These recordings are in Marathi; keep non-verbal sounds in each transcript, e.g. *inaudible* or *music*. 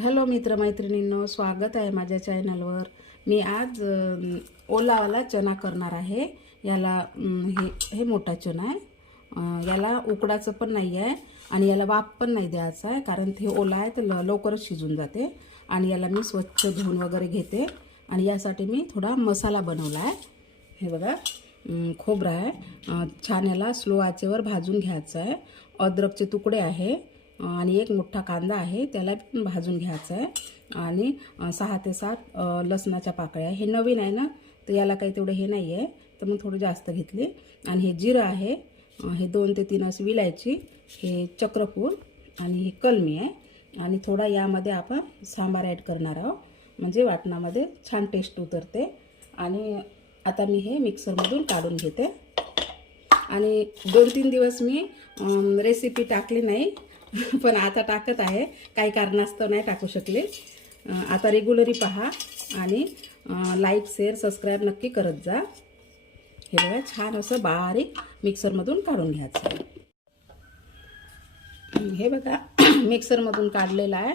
हॅलो मित्रमैत्रिणींनो स्वागत आहे माझ्या चॅनलवर. मी आज ओलावाला चना करणार आहे. याला हे हे मोठा चना आहे. याला उकडाचं पण नाही आहे आणि याला वाफ पण नाही द्यायचा आहे कारण ते ओला आहे तर ल- लवकरच शिजून जाते. आणि याला मी स्वच्छ धुवून वगैरे घेते. आणि यासाठी मी थोडा मसाला बनवला आहे. हे बघा खोबरा आहे. छान याला स्लो आचेवर भाजून घ्यायचं आहे. अद्रकचे तुकडे आहे. आणि एक मोठा कांदा आहे त्याला पण भाजून घ्यायचा आहे. आणि सहा ते सात लसणाच्या पाकळ्या. हे नवीन आहे ना तर याला काही तेवढं हे नाही आहे तर मग थोडं जास्त घेतली. आणि हे जिरं आहे हे दोन ते तीन असं विलायची हे चक्रपूर आणि हे कलमी आहे. आणि थोडा यामध्ये आपण सांबार ॲड करणार आहोत. म्हणजे वाटणामध्ये छान टेस्ट उतरते. आणि आता मी हे मिक्सरमधून काढून घेते. आणि दोन तीन दिवस मी रेसिपी टाकली नाही. पण आता टाकत आहे. काही कारणास्तव नाही टाकू शकले. आता रेग्युलरी पहा आणि लाईक शेअर सबस्क्राईब नक्की करत जा. हे बघा छान असं बारीक मिक्सरमधून काढून घ्यायचं. हे बघा *clears throat* मिक्सरमधून काढलेलं आहे.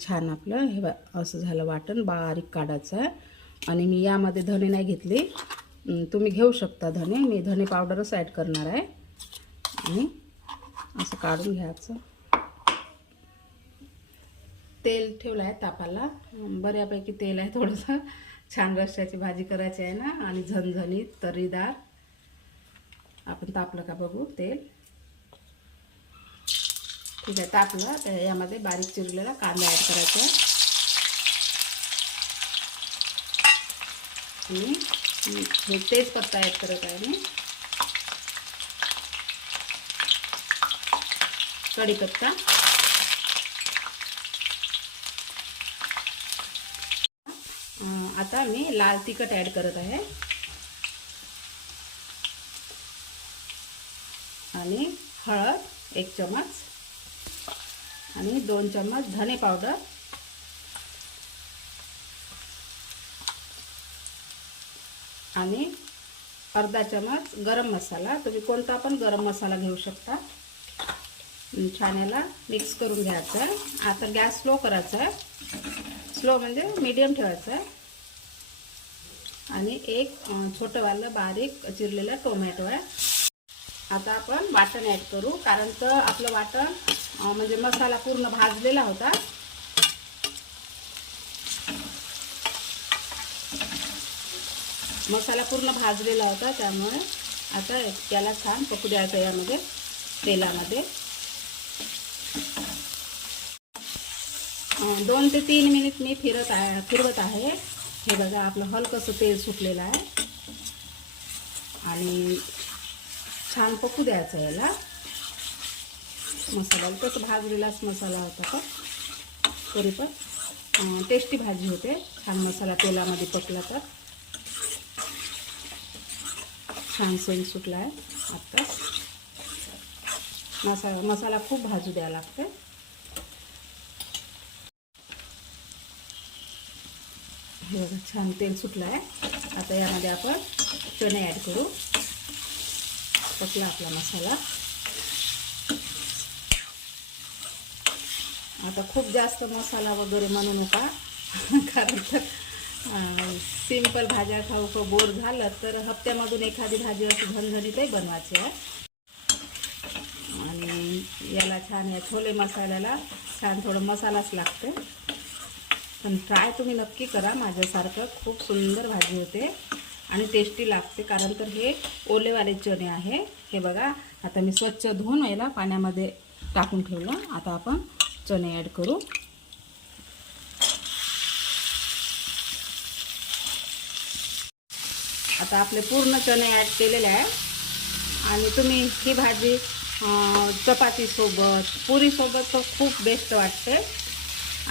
छान आपलं हे बघा असं झालं वाटण बारीक काढायचं. आहे आणि मी यामध्ये धणे नाही घेतली. तुम्ही घेऊ शकता धणे. मी धणे पावडरच ॲड करणार आहे. आणि असं काढून घ्यायचं. तेल ठेवलं आहे तापाला. बऱ्यापैकी तेल आहे थोडंसं. छान रश्याची भाजी करायची आहे ना. आणि झणझणीत तर्रीदार आपण तापलं का बघू तेल. ठीक आहे तापलं. तर यामध्ये बारीक चिरलेला कांदा ॲड करायचा आहे. आणि हे तेजपत्ता ॲड करत आहे मी. कढीपत्ता आता मी लाल तिखट ॲड करत आहे. आणि हळद एक चमच आणि दोन चम्मच धने पावडर. आणि अर्धा चमच गरम मसाला. तुम्ही कोणता पण गरम मसाला घेऊ शकता. छान याला मिक्स करून घ्यायचं. आहे आता गॅस स्लो करायचा. आहे स्लो म्हणजे मीडियम ठेवायचं. आहे आणि एक छोटंवालं बारीक चिरलेलं टोमॅटो आहे. आता आपण वाटण ॲड करू. कारण तर आपलं वाटण म्हणजे मसाला पूर्ण भाजलेला होता. मसाला पूर्ण भाजलेला होता त्यामुळे आता याला छान पकू द्यायचं यामध्ये तेलामध्ये. दोन ते तीन मिनिट मी फिरत आहे फिरवत आहे. हे बघा आपलं हलकंसं तेल सुटलेलं आहे. आणि छान पकू द्यायचं याला. मसाला कसं भाजलेलाच मसाला होता तर तरी पण टेस्टी भाजी होते. छान मसाला तेलामध्ये पकला तर. छान सेंट सुटला आहे आत्ताच. मसाला मसाला खूप भाजू द्यावा लागते हे बघा छान तेल सुटलं आहे आता यामध्ये आपण चणे ॲड करू. पकला आपला मसाला. आता खूप जास्त मसाला वगैरे म्हणू नका *laughs* कारण तर सिंपल भाज्या खाऊ का बोर झालं तर हप्त्यामधून एखादी भाजी अशी झणझणीतही बनवायची आहे. आणि याला छान या छोले मसाल्याला छान थोडं मसालाच लागतं पण ट्राय तुम्ही नक्की करा. माझ्यासारखं खूप सुंदर भाजी होते आणि टेस्टी लागते कारण तर हे ओलेवाले चणे आहे. हे बघा आता मी स्वच्छ धुवून याला पाण्यामध्ये टाकून ठेवलं. आता आपण चणे ॲड करू. आता आपले पूर्ण चणे ॲड केलेले आहे. आणि तुम्ही ही भाजी चपातीसोबत पुरीसोबत तर खूप बेस्ट वाटते.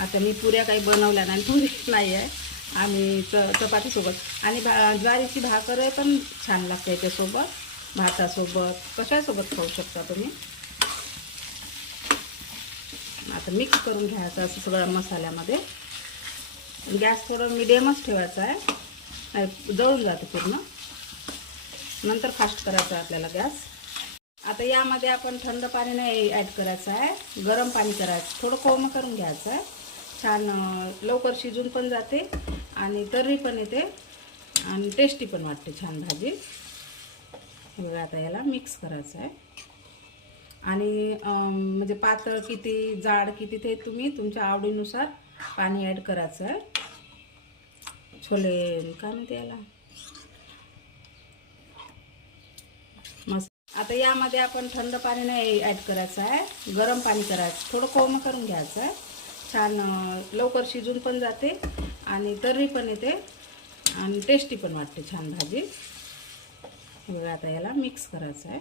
आता मी पुऱ्या काही बनवल्या नाही पुरी नाही आहे. आणि च चपातीसोबत. आणि भा ज्वारीची भाकर पण छान लागते याच्यासोबत भातासोबत. कशासोबत खाऊ शकता तुम्ही? आता मिक्स करून घ्यायचं असं सगळं मसाल्यामध्ये. गॅस थोडं मिडियमच ठेवायचा आहे. जळून जातं पूर्ण. नंतर फास्ट करायचं आहे आपल्याला गॅस. आता यामध्ये आपण थंड पाणी नाही ॲड करायचं आहे. गरम पाणी करायचं. थोडं कोम करून घ्यायचं आहे. छान लवकर शिजून पण जाते आणि तर्री पण येते आणि टेस्टी पण वाटते छान भाजी. बघा आता याला मिक्स करायचं आहे. आणि म्हणजे पातळ किती जाड किती ते तुम्ही तुमच्या आवडीनुसार पाणी ॲड करायचं आहे. छोले काय म्हणते याला? मस्त. आता यामध्ये आपण थंड पाणी नाही ॲड करायचं आहे. गरम पाणी करायचं. थोडं कोम करून घ्यायचं आहे. छान लवकर शिजून पण जाते आणि तर्री पण येते आणि टेस्टी पण वाटते छान भाजी. बघा आता याला मिक्स करायचं आहे.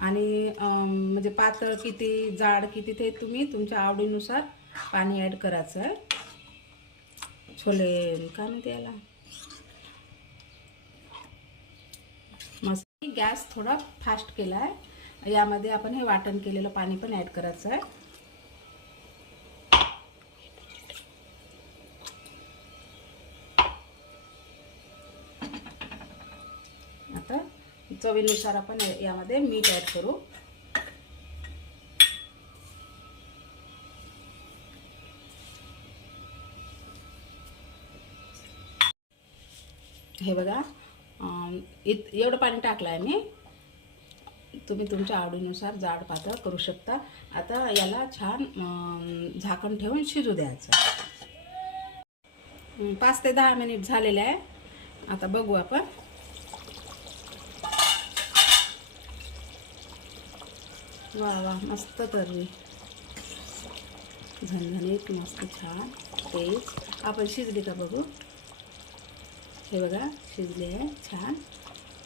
आणि म्हणजे पातळ किती जाड किती ते तुम्ही तुमच्या आवडीनुसार पाणी ॲड करायचं आहे. छोले काय म्हणते याला? मस्त गॅस थोडा फास्ट केला आहे. यामध्ये आपण हे वाटण केलेलं पाणी पण ॲड करायचं आहे. चवीनुसार आपण यामध्ये मीठ ॲड करू. हे बघा इत एवढं पाणी टाकलं आहे मी. तुम्ही तुमच्या आवडीनुसार जाड पातळ करू शकता. आता याला छान झाकण ठेवून शिजू द्यायचं. पाच ते दहा मिनिट झालेले आहे. आता बघू आपण. वा वा मस्त तर्री. झणझणीत मस्त छान तेज आपण शिजली का बघू? हे बघा शिजले आहे छान.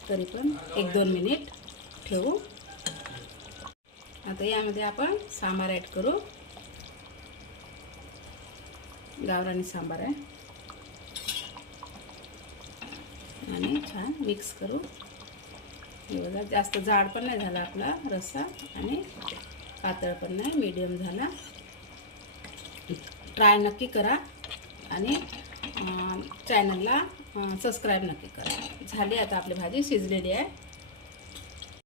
तरी पण एक दोन मिनिट ठेवू. आता यामध्ये आपण सांबार ॲड करू. गावरानी सांबार आहे. आणि छान मिक्स करू. बघा जास्त जाड पण नाही झाला आपला रस्सा आणि पातळ पण नाही मीडियम झाला. ट्राय नक्की करा आणि चॅनलला सबस्क्राईब नक्की करा. झाली आता आपली भाजी शिजलेली आहे.